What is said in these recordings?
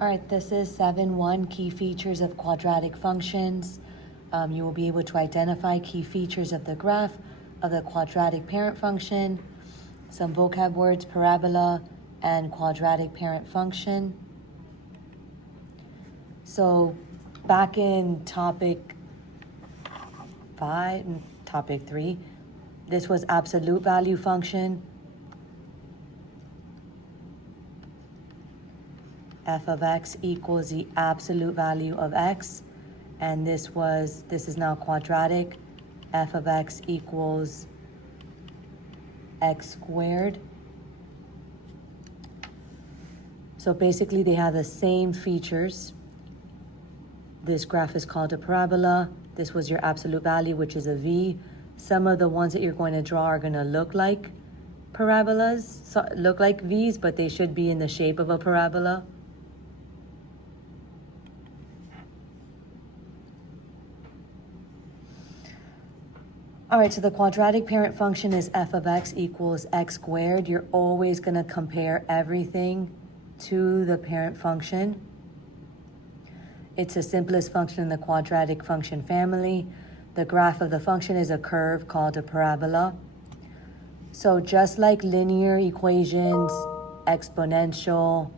All right, this is 7.1 key features of quadratic functions. You will be able to identify key features of the graph of the quadratic parent function, some vocab words, parabola, and quadratic parent function. So back in topic 3, this was absolute value function. F of x equals the absolute value of x, and this is now quadratic. F of x equals x squared. So basically they have the same features. This graph is called a parabola. This was your absolute value, which is a v. Some of the ones that you're going to draw are going to look like parabolas, look like v's, but they should be in the shape of a parabola. All right, so the quadratic parent function is f of x equals x squared. You're always going to compare everything to the parent function. It's the simplest function in the quadratic function family. The graph of the function is a curve called a parabola. So just like linear equations, exponential,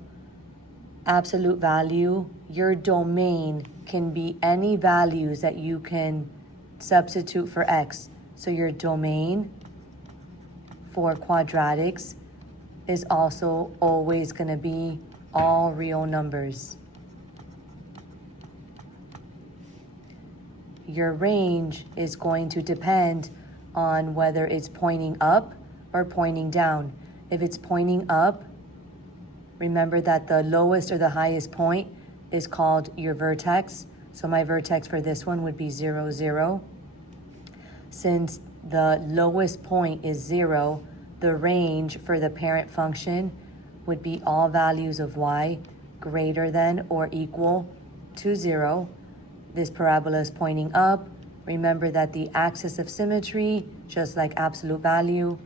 absolute value, your domain can be any values that you can substitute for x. So your domain for quadratics is also always going to be all real numbers. Your range is going to depend on whether it's pointing up or pointing down. If it's pointing up, remember that the lowest or the highest point is called your vertex. So my vertex for this one would be 0, 0. Since the lowest point is 0, the range for the parent function would be all values of y greater than or equal to 0. This parabola is pointing up. Remember that the axis of symmetry, just like absolute value,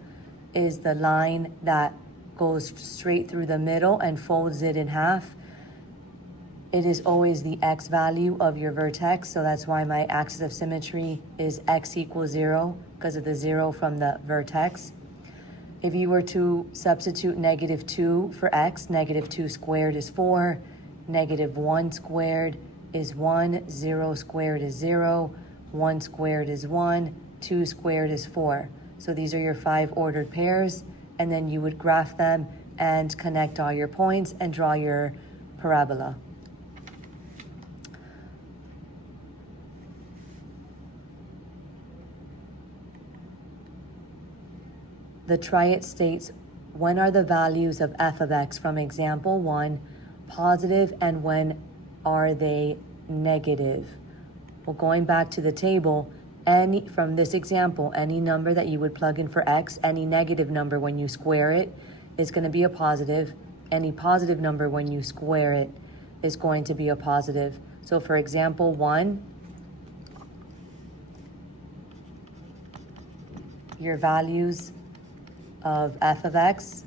is the line that goes straight through the middle and folds it in half. It is always the x value of your vertex, so that's why my axis of symmetry is x equals 0, because of the 0 from the vertex. If you were to substitute -2 for x, -2 squared is 4, -1 squared is 1, 0 squared is 0, 1 squared is 1, 2 squared is 4. So these are your 5 ordered pairs, and then you would graph them and connect all your points and draw your parabola. The triad states, when are the values of f of x from example 1 positive and when are they negative? Well, going back to the table, from this example, any number that you would plug in for x, any negative number when you square it is going to be a positive. Any positive number when you square it is going to be a positive. So for example 1, your values of f of x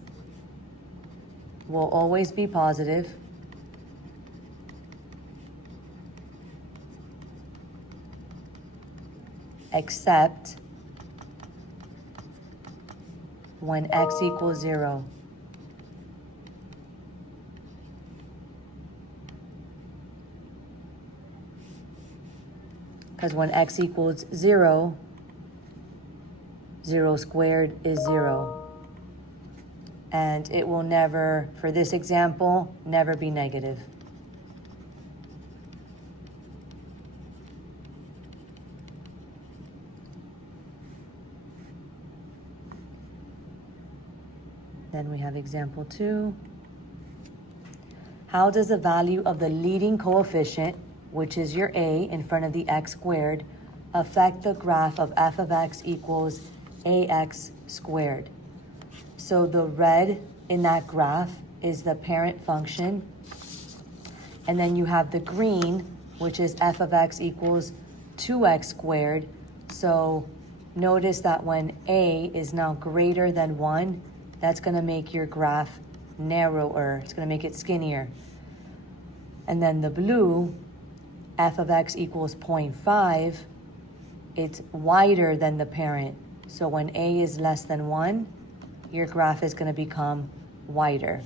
will always be positive, except when x equals 0. Because when x equals 0, 0 squared is 0. And it will never, for this example, never be negative. Then we have example 2. How does the value of the leading coefficient, which is your a in front of the x squared, affect the graph of f of x equals ax squared? So the red in that graph is the parent function. And then you have the green, which is f of x equals 2x squared. So notice that when a is now greater than 1, that's going to make your graph narrower. It's going to make it skinnier. And then the blue, f of x equals 0.5, it's wider than the parent. So when a is less than 1, your graph is going to become wider.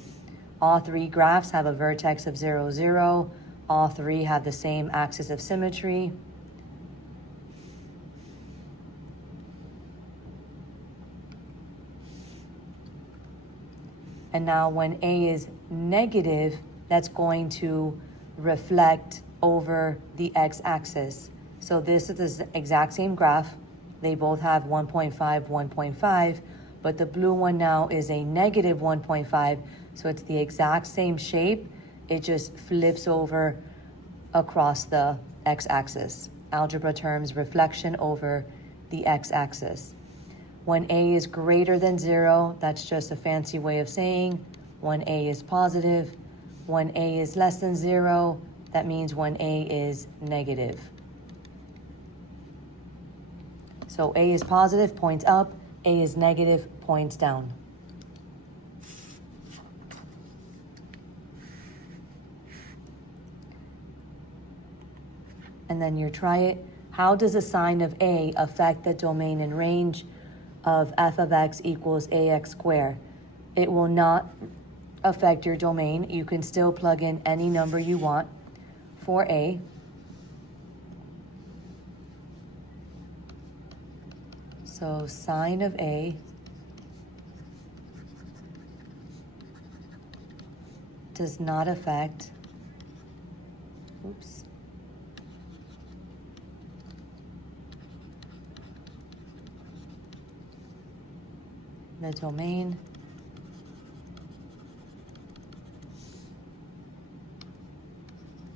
All three graphs have a vertex of 0, 0. All three have the same axis of symmetry. And now when a is negative, that's going to reflect over the x-axis. So this is the exact same graph. They both have 1.5, 1.5, but the blue one now is a negative 1.5, so it's the exact same shape. It just flips over across the x-axis. Algebra terms, reflection over the x-axis. When a is greater than 0, that's just a fancy way of saying when a is positive. When a is less than 0, that means when a is negative. So a is positive, points up. A is negative, points down. And then you try it. How does the sign of a affect the domain and range of f of x equals ax squared? It will not affect your domain. You can still plug in any number you want for a. So sine of a does not affect, the domain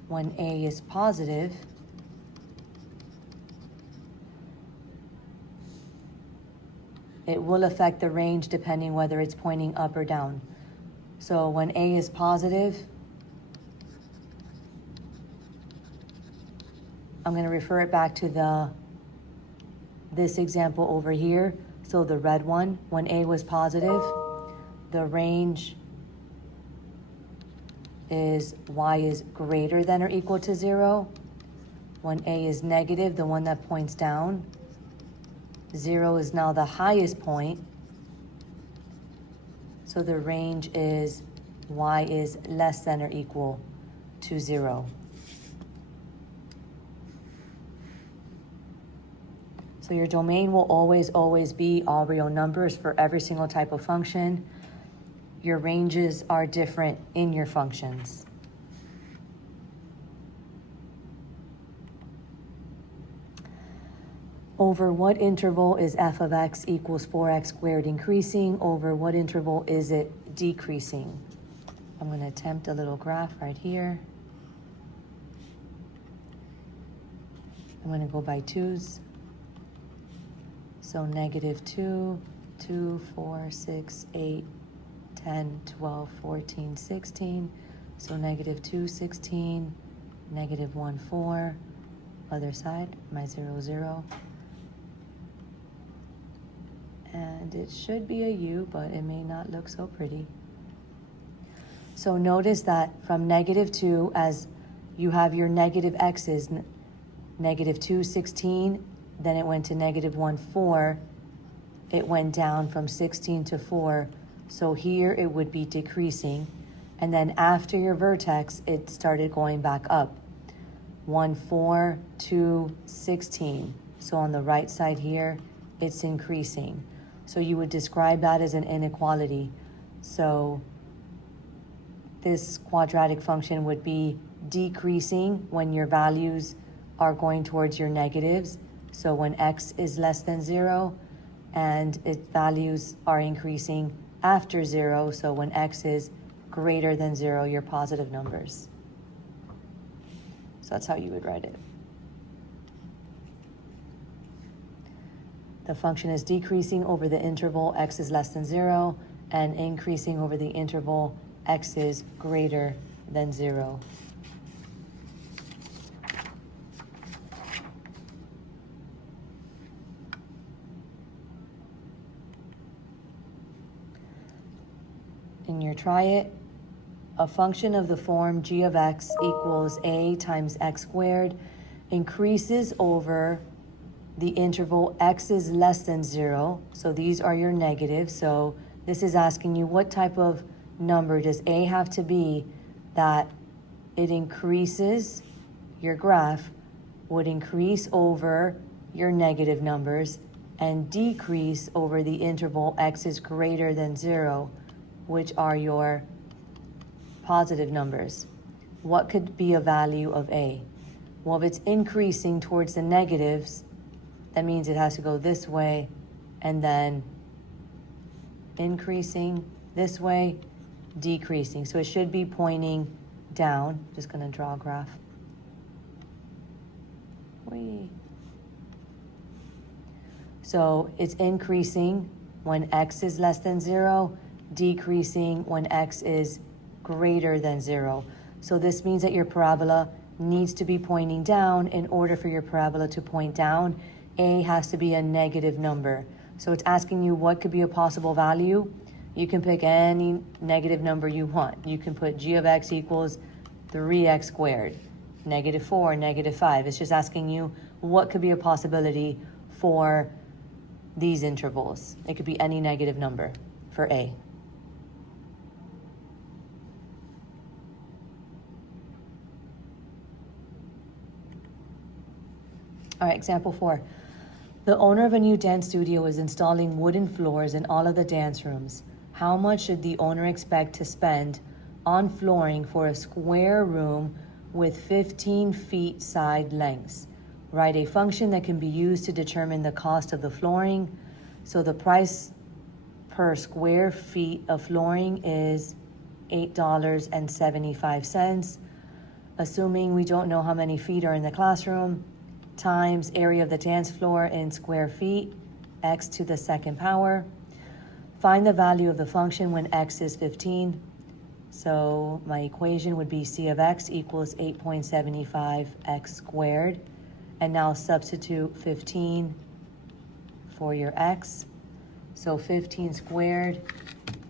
when a is positive. It will affect the range depending whether it's pointing up or down. So when a is positive, I'm going to refer it back to this example over here. So the red one, when a was positive, the range is y is greater than or equal to 0. When a is negative, the one that points down, 0 is now the highest point. So the range is y is less than or equal to 0. So your domain will always be all real numbers for every single type of function. Your ranges are different in your functions. Over what interval is f of x equals 4x squared increasing? Over what interval is it decreasing? I'm going to attempt a little graph right here. I'm going to go by 2's. So -2, 2, 4, 6, 8, 10, 12, 14, 16. So -2, 16, -1, 4. Other side, my 0, 0. And it should be a U, but it may not look so pretty. So notice that from -2, as you have your negative x's, -2, 16, then it went to -1, 4. It went down from 16 to 4. So here it would be decreasing. And then after your vertex, it started going back up. 1, 4, 2, 16. So on the right side here, it's increasing. So you would describe that as an inequality. So this quadratic function would be decreasing when your values are going towards your negatives. So when x is less than 0, and its values are increasing after 0, so when x is greater than 0, your positive numbers. So that's how you would write it. The function is decreasing over the interval x is less than 0, and increasing over the interval x is greater than 0. In your try it, a function of the form g of x equals a times x squared increases over the interval x is less than 0. So these are your negatives. So this is asking you what type of number does a have to be that it increases, your graph would increase over your negative numbers and decrease over the interval x is greater than 0, which are your positive numbers. What could be a value of a? Well, if it's increasing towards the negatives, that means it has to go this way and then increasing this way, decreasing. So it should be pointing down. Just going to draw a graph. Whee. So it's increasing when x is less than 0, decreasing when x is greater than 0. So this means that your parabola needs to be pointing down. In order for your parabola to point down, a has to be a negative number. So it's asking you what could be a possible value. You can pick any negative number you want. You can put g of x equals 3x squared, -4, -5. It's just asking you what could be a possibility for these intervals. It could be any negative number for a. All right, example 4. The owner of a new dance studio is installing wooden floors in all of the dance rooms. How much should the owner expect to spend on flooring for a square room with 15 feet side lengths? Write a function that can be used to determine the cost of the flooring. So the price per square feet of flooring is $8.75. Assuming we don't know how many feet are in the classroom, times area of the dance floor in square feet, x to the second power. Find the value of the function when x is 15. So my equation would be c of x equals 8.75 x squared. And now substitute 15 for your x. So 15 squared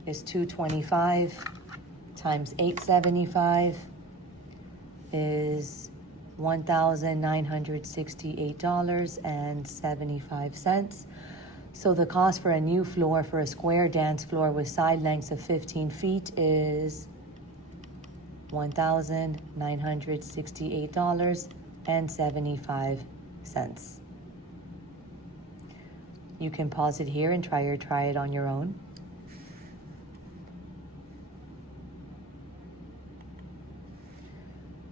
is 225 times 875 is $1,968.75. So the cost for a new floor for a square dance floor with side lengths of 15 feet is $1,968.75. You can pause it here and try it on your own.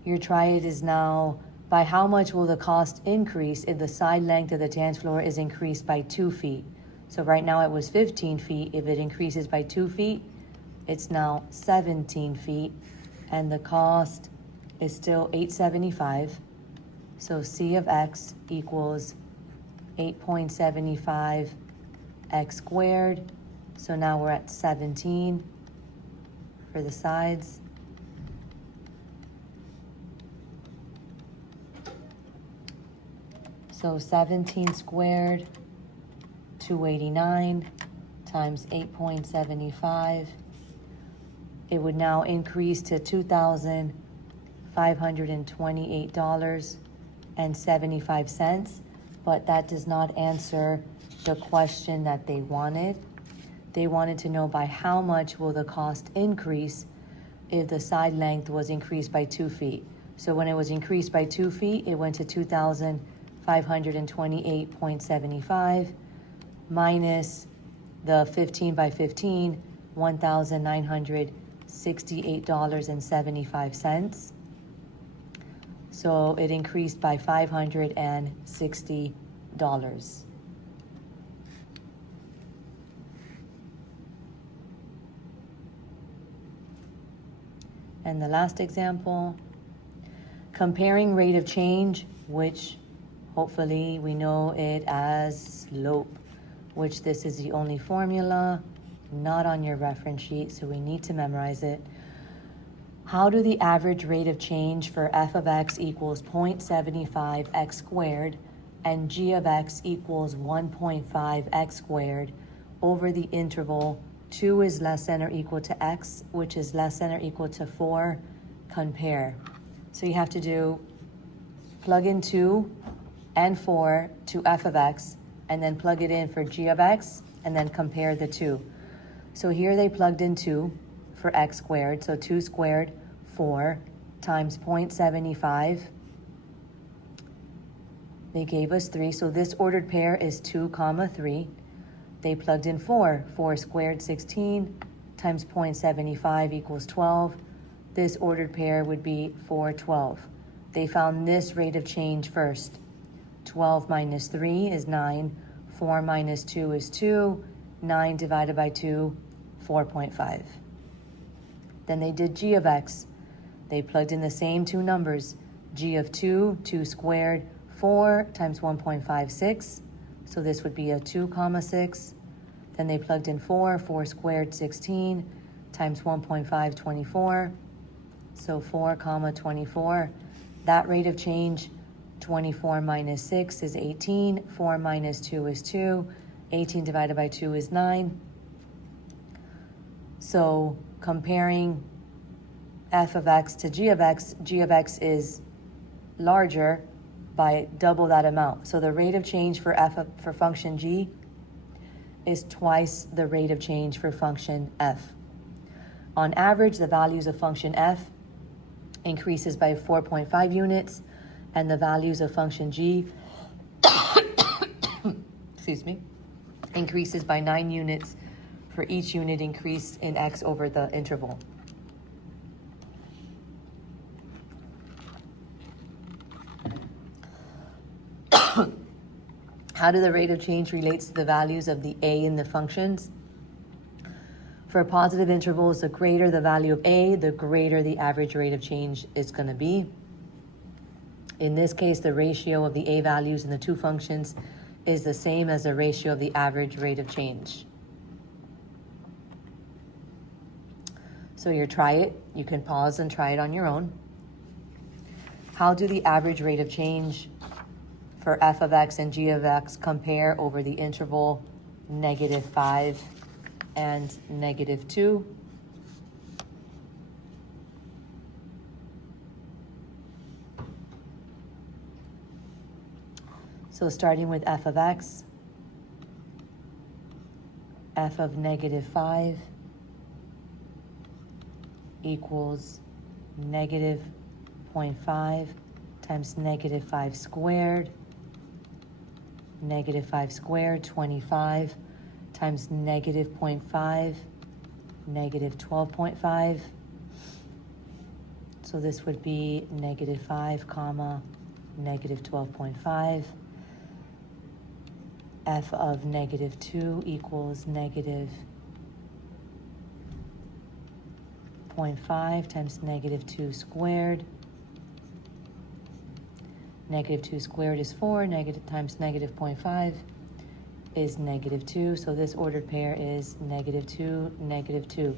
Your try it is now, by how much will the cost increase if the side length of the dance floor is increased by 2 feet? So right now it was 15 feet. If it increases by 2 feet, it's now 17 feet. And the cost is still $8.75. So C of X equals 8.75 X squared. So now we're at 17 for the sides. So 17 squared, 289 times 8.75. It would now increase to $2,528.75, but that does not answer the question that they wanted. They wanted to know by how much will the cost increase if the side length was increased by 2 feet. So when it was increased by 2 feet, it went to $2,528.75 minus the 15 by 15, $1,968.75. So it increased by $560. And the last example, comparing rate of change, which hopefully we know it as slope, which this is the only formula, not on your reference sheet, so we need to memorize it. How do the average rate of change for f of x equals 0.75 x squared and g of x equals 1.5 x squared over the interval 2 is less than or equal to x, which is less than or equal to 4, compare. So you have to plug in 2 and 4 to f of x, and then plug it in for g of x, and then compare the two. So here they plugged in 2 for x squared, so 2 squared, 4, times 0.75. They gave us 3, so this ordered pair is 2, 3. They plugged in 4. 4 squared, 16, times 0.75 equals 12. This ordered pair would be 4, 12. They found this rate of change first. 12 minus 3 is 9. 4 minus 2 is 2. 9 divided by 2, 4.5. Then they did g of x. They plugged in the same two numbers. G of 2, 2 squared, 4 times 1.56. So this would be a 2, 6. Then they plugged in 4, 4 squared, 16, times 1.5, 24. So 4, 24. That rate of change, 24 minus 6 is 18. 4 minus 2 is 2. 18 divided by 2 is 9. So comparing f of x to g of x is larger by double that amount. So the rate of change for for function g is twice the rate of change for function f. On average, the values of function f increases by 4.5 units, and the values of function g excuse me, increases by 9 units for each unit increase in x over the interval. How do the rate of change relates to the values of the a in the functions? For positive intervals, the greater the value of a, the greater the average rate of change is going to be. In this case, the ratio of the a values in the two functions is the same as the ratio of the average rate of change. So you try it. You can pause and try it on your own. How do the average rate of change for f of x and g of x compare over the interval -5 and -2? So starting with f of x, f of -5 equals -0.5 times -5 squared. -5 squared, 25, times -0.5, -12.5. So this would be -5, -12.5. F of -2 equals -0.5 times -2 squared. -2 squared is 4, times -0.5 is -2. So this ordered pair is -2, -2.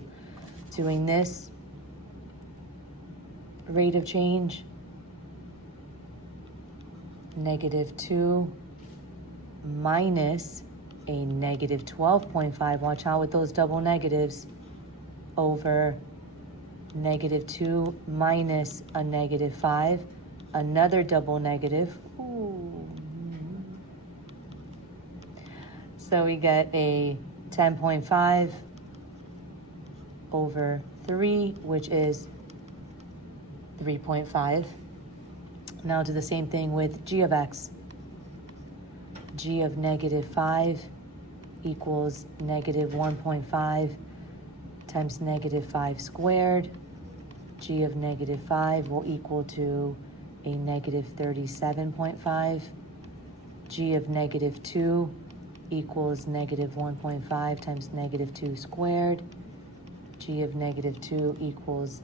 Doing this rate of change, -2 minus a -12.5. Watch out with those double negatives. Over -2 minus a -5. Another double negative. Ooh. So we get a 10.5 over 3, which is 3.5. Now do the same thing with g of x. G of -5 equals -1.5 times -5 squared. G of -5 will equal to a -37.5. G of -2 equals -1.5 times -2 squared. G of -2 equals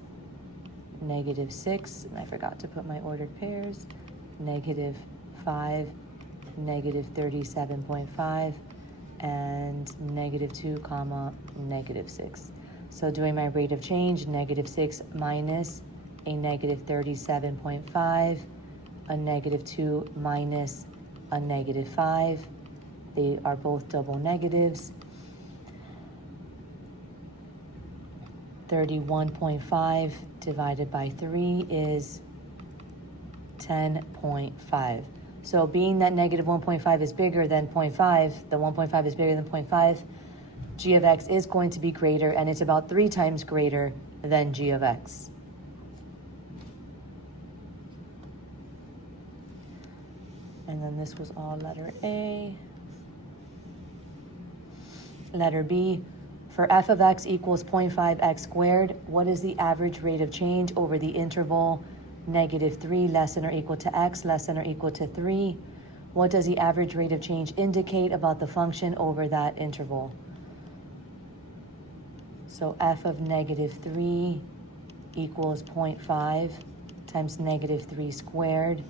-6, and I forgot to put my ordered pairs. -5, -37.5, and -2, -6. So doing my rate of change, -6 minus a -37.5, a -2 minus a -5. They are both double negatives. 31.5 divided by 3 is 10.5. So being that negative 1.5 is bigger than 0.5, the 1.5 is bigger than 0.5, g of x is going to be greater, and it's about 3 times greater than g of x. And then this was all letter A. Letter B, for f of x equals 0.5x squared, what is the average rate of change over the interval -3 less than or equal to x less than or equal to 3? What does the average rate of change indicate about the function over that interval? So f of -3 equals 0.5 times -3 squared.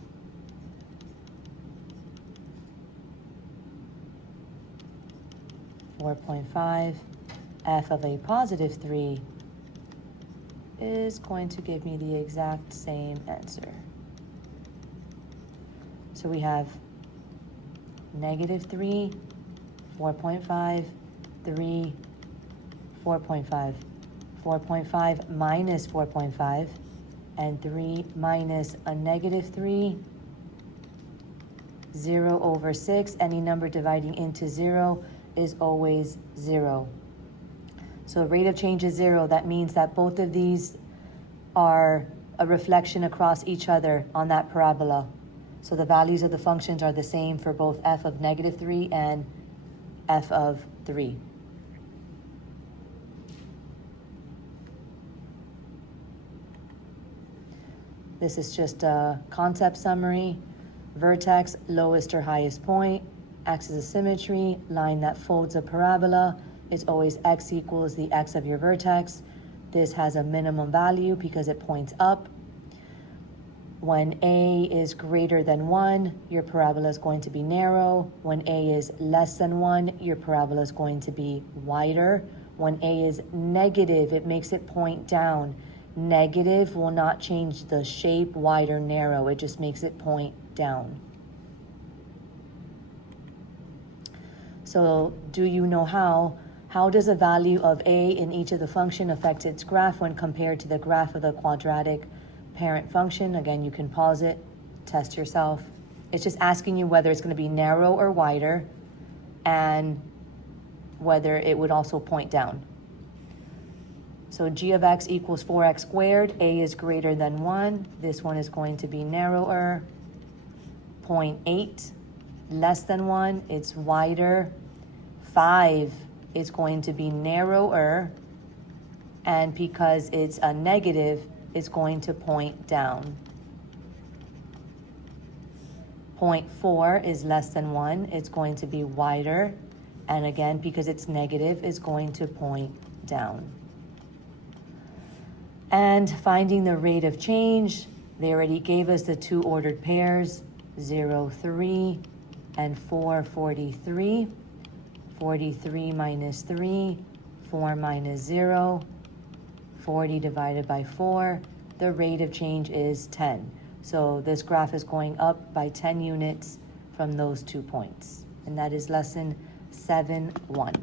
(4.5) f of a positive 3 is going to give me the exact same answer. So we have -3, 4.5, 3, 4.5, 4.5 minus 4.5, and 3 minus a -3, 0 over 6. Any number dividing into 0 is always 0. So rate of change is 0. That means that both of these are a reflection across each other on that parabola. So the values of the functions are the same for both f of -3 and f of 3. This is just a concept summary. Vertex, lowest or highest point. Axis of symmetry, line that folds a parabola. It's always x equals the x of your vertex. This has a minimum value because it points up. When a is greater than 1, your parabola is going to be narrow. When a is less than 1, your parabola is going to be wider. When a is negative, it makes it point down. Negative will not change the shape, wide or narrow. It just makes it point down. So do you know how does a value of a in each of the function affect its graph when compared to the graph of the quadratic parent function? Again, you can pause it, test yourself. It's just asking you whether it's going to be narrow or wider and whether it would also point down. So g of x equals 4x squared. A is greater than 1. This one is going to be narrower. 0.8 less than 1. It's wider. 5 is going to be narrower. And because it's a negative, it's going to point down. 0.4 is less than 1. It's going to be wider. And again, because it's negative, it's going to point down. And finding the rate of change, they already gave us the two ordered pairs, 0, 3, and 4, 43. 43 minus 3, 4 minus 0, 40 divided by 4. The rate of change is 10. So this graph is going up by 10 units from those 2 points. And that is lesson 7-1.